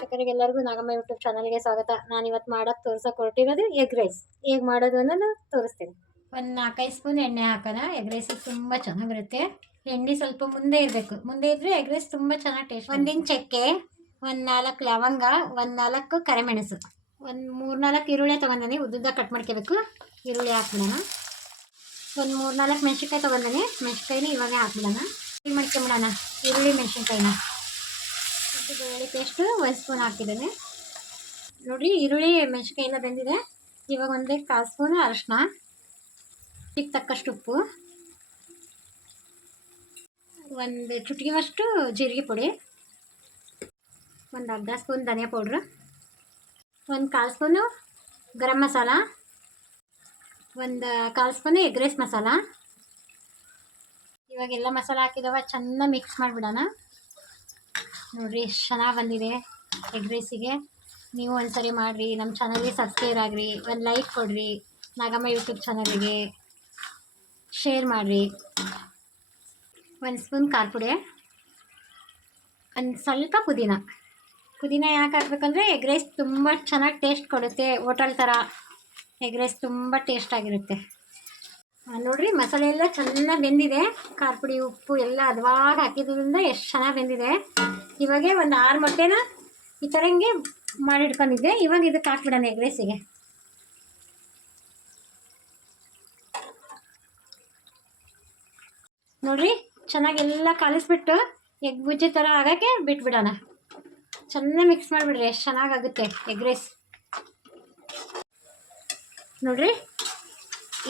ವೀಕ್ಷಕರಿಗೆಲ್ಲರಿಗೂ Nagamma YouTube ಚಾನಲ್ಗೆ ಸ್ವಾಗತ. ನಾನು ಇವತ್ತು ಮಾಡೋಕ್ಕೆ ತೋರ್ಸೋಕೆ ಹೊರಟಿರೋದು ಎಗ್ ರೈಸ್. ಹೇಗೆ ಮಾಡೋದು ಅನ್ನೋದು ತೋರಿಸ್ತೀನಿ. ಒಂದು 4-5 ಸ್ಪೂನ್ ಎಣ್ಣೆ ಹಾಕೋಣ. ಎಗ್ ರೈಸ್ ತುಂಬ ಚೆನ್ನಾಗಿರುತ್ತೆ. ಎಣ್ಣೆ ಸ್ವಲ್ಪ ಮುಂದೆ ಇರಬೇಕು. ಮುಂದೆ ಇದ್ದರೆ ಎಗ್ ರೈಸ್ ತುಂಬ ಚೆನ್ನಾಗಿ ಟೇಸ್ಟ್. 1 ಇಂಚ್ ಚಕ್ಕೆ, 4 ಲವಂಗ, 4 ಕರಿಮೆಣಸು, 3-4 ಈರುಳ್ಳಿ ತೊಗೊಂಡಿನಿ. ಉದ್ದುದ್ದ ಕಟ್ ಮಾಡ್ಕೋಬೇಕು. ಈರುಳ್ಳಿ ಹಾಕ್ಬಿಡೋಣ. 3-4 ಮೆಣಸಿನ್ಕಾಯಿ ತೊಗೊಂಡಿನಿ. ಮೆಣಸಿನ್ಕಾಯಿನ ಇವಾಗ ಹಾಕ್ಬಿಡೋಣ. ಇದು ಮಾಡ್ಕೊಂಬಿಡೋಣ ಈರುಳ್ಳಿ ಮೆಣಸಿನ್ಕಾಯಿನ. ಬೆಳ್ಳುಳ್ಳಿ ಪೇಸ್ಟು 1 ಸ್ಪೂನ್ ಹಾಕಿದ್ದೇನೆ. ನೋಡಿರಿ, ಈರುಳ್ಳಿ ಮೆಣಸಿನ್ಕಾಯಿ ಎಲ್ಲ ಬೆಂದಿದೆ. ಇವಾಗ 1/4 ಸ್ಪೂನ್ ಅರಶಿನ, ಇದಕ್ಕೆ ತಕ್ಕಷ್ಟು ಉಪ್ಪು, 1 ಚುಟುಕಿವಷ್ಟು ಜೀರಿಗೆ ಪುಡಿ, 1 ಅರ್ಧ ಸ್ಪೂನ್ ಧನಿಯಾ powder, 1/4 spoon garam masala, 1/4 spoon egg rice masala. ಇವಾಗೆಲ್ಲ ಮಸಾಲ ಹಾಕಿದವ ಚೆನ್ನಾಗಿ ಮಿಕ್ಸ್ ಮಾಡಿಬಿಡೋಣ. ನೋಡಿರಿ, ಎಷ್ಟು ಚೆನ್ನಾಗಿ ಬಂದಿದೆ ಎಗ್ ರೈಸಿಗೆ. ನೀವು ಒಂದ್ಸರಿ ಮಾಡಿರಿ. ನಮ್ಮ ಚಾನಲ್ಗೆ ಸಬ್ಸ್ಕ್ರೈಬ್ ಆಗಿರಿ, ಒಂದು ಲೈಕ್ ಕೊಡಿರಿ. ನಾಗಮ್ಮ ಯೂಟ್ಯೂಬ್ ಚಾನಲಿಗೆ ಶೇರ್ ಮಾಡಿರಿ. 1 ಸ್ಪೂನ್ ಖಾರ ಪುಡಿ, ಒಂದು ಸ್ವಲ್ಪ ಪುದೀನ ಯಾಕೆ ಹಾಕ್ಬೇಕಂದ್ರೆ ಎಗ್ ರೈಸ್ ತುಂಬ ಚೆನ್ನಾಗಿ ಟೇಸ್ಟ್ ಕೊಡುತ್ತೆ. ಹೋಟೆಲ್ ಥರ ಎಗ್ ರೈಸ್ ತುಂಬ ಟೇಸ್ಟಾಗಿರುತ್ತೆ. ನೋಡಿರಿ, ಮಸಾಲೆ ಎಲ್ಲ ಚೆನ್ನಾಗಿ ಬೆಂದಿದೆ. ಖಾರ ಪುಡಿ ಉಪ್ಪು ಎಲ್ಲ ಹದವಾಗಿ ಹಾಕಿದ್ರಿಂದ ಎಷ್ಟು ಚೆನ್ನಾಗಿ ಬೆಂದಿದೆ. ಇವಾಗ ಒಂದು 6 ಮೊಟ್ಟೆನ ಈ ಥರ ಹಿಂಗೆ ಮಾಡಿಟ್ಕೊಂಡಿದ್ದೆ. ಇವಾಗ ಇದಕ್ಕೆ ಹಾಕ್ಬಿಡೋಣ ಎಗ್ ರೈಸಿಗೆ. ನೋಡಿರಿ, ಚೆನ್ನಾಗೆಲ್ಲ ಕಲಿಸ್ಬಿಟ್ಟು ಎಗ್ ಬುಜ್ಜಿ ಥರ ಆಗೋಕ್ಕೆ ಬಿಟ್ಬಿಡೋಣ. ಚೆನ್ನಾಗಿ ಮಿಕ್ಸ್ ಮಾಡಿಬಿಡ್ರಿ, ಎಷ್ಟು ಚೆನ್ನಾಗಾಗುತ್ತೆ ಎಗ್ ರೈಸ್. ನೋಡಿರಿ,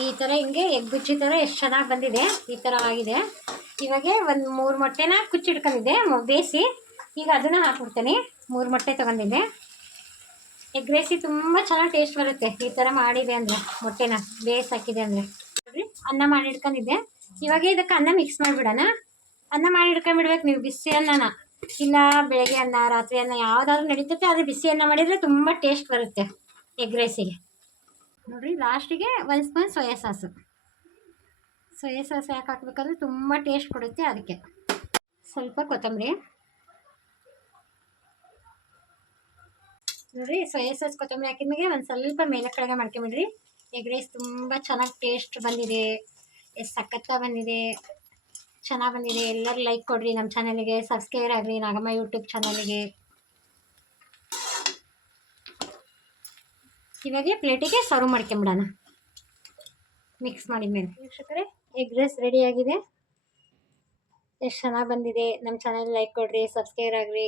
ಈ ಥರ ಹಿಂಗೆ ಎಗ್ ಬುಜ್ಜಿ ಥರ ಎಷ್ಟು ಚೆನ್ನಾಗಿ ಬಂದಿದೆ. ಈ ಥರ ಆಗಿದೆ. ಇವಾಗ ಒಂದು 3 ಮೊಟ್ಟೆನ ಕುಚ್ಚಿಟ್ಕೊಂಡಿದ್ದೆ ಬೇಯಿಸಿ. ಈಗ ಅದನ್ನು ಹಾಕ್ಬಿಡ್ತೀನಿ. 3 ಮೊಟ್ಟೆ ತೊಗೊಂಡಿದ್ದೆ. ಎಗ್ ರೈಸಿ ತುಂಬ ಚೆನ್ನಾಗಿ ಟೇಸ್ಟ್ ಬರುತ್ತೆ ಈ ಥರ ಮಾಡಿದೆ ಅಂದರೆ. ಮೊಟ್ಟೆನ ಬೇಯಿಸಿ ಹಾಕಿದೆ ಅಂದರೆ. ನೋಡಿರಿ, ಅನ್ನ ಮಾಡಿ ಇಟ್ಕೊಂಡಿದ್ದೆ. ಇವಾಗ ಇದಕ್ಕೆ ಅನ್ನ ಮಿಕ್ಸ್ ಮಾಡಿಬಿಡೋಣ. ಅನ್ನ ಮಾಡಿ ಇಟ್ಕೊಂಡ್ಬಿಡ್ಬೇಕು ನೀವು, ಬಿಸಿ ಅನ್ನನ. ಇಲ್ಲ ಬೆಳಗ್ಗೆ ಅನ್ನ, ರಾತ್ರಿ ಅನ್ನ ಯಾವುದಾದ್ರೂ ನಡೀತೈತೆ. ಆದರೆ ಬಿಸಿ ಅನ್ನ ಮಾಡಿದರೆ ತುಂಬ ಟೇಸ್ಟ್ ಬರುತ್ತೆ ಎಗ್ ರೈಸಿಗೆ. ನೋಡಿರಿ, ಲಾಸ್ಟಿಗೆ 1 ಸ್ಪೂನ್ ಸೋಯಾ ಸಾಸು ಯಾಕೆ ಹಾಕ್ಬೇಕಂದ್ರೆ ತುಂಬ ಟೇಸ್ಟ್ ಕೊಡುತ್ತೆ. ಅದಕ್ಕೆ ಸ್ವಲ್ಪ ಕೊತ್ತಂಬರಿ. ನೋಡಿರಿ, ಸೋಯಾ ಸಾಸ್ ಕೊತ್ತಂಬರಿ ಹಾಕಿದ್ಮೇಲೆ ಒಂದು ಸ್ವಲ್ಪ ಮೇಲೆ ಕೆಳಗೆ ಮಾಡ್ಕೊಂಬಿಡ್ರಿ. ಎಗ್ ರೈಸ್ ತುಂಬ ಚೆನ್ನಾಗಿ ಟೇಸ್ಟ್ ಬಂದಿದೆ. ಎಷ್ಟು ಸಖತ್ತಾಗಿ ಬಂದಿದೆ, ಚೆನ್ನಾಗಿ ಬಂದಿದೆ. ಎಲ್ಲರೂ ಲೈಕ್ ಕೊಡಿರಿ. ನಮ್ಮ ಚಾನಲಿಗೆ ಸಬ್ಸ್ಕ್ರೈಬ್ ಆಗಿರಿ, ನಾಗಮ್ಮ ಯೂಟ್ಯೂಬ್ ಚಾನಲಿಗೆ. ಇವಾಗ ಪ್ಲೇಟಿಗೆ ಸರ್ವ್ ಮಾಡ್ಕೊಂಬಿಡೋಣ ಮಿಕ್ಸ್ ಮಾಡಿದ್ಮೇಲೆ. ವೀಕ್ಷಕರೇ, ಎಗ್ ರೈಸ್ ರೆಡಿಯಾಗಿದೆ. ಎಷ್ಟು ಚೆನ್ನಾಗಿ ಬಂದಿದೆ. ನಮ್ಮ ಚಾನಲ್ ಲೈಕ್ ಕೊಡಿರಿ, ಸಬ್ಸ್ಕ್ರೈಬ್ ಆಗಿರಿ.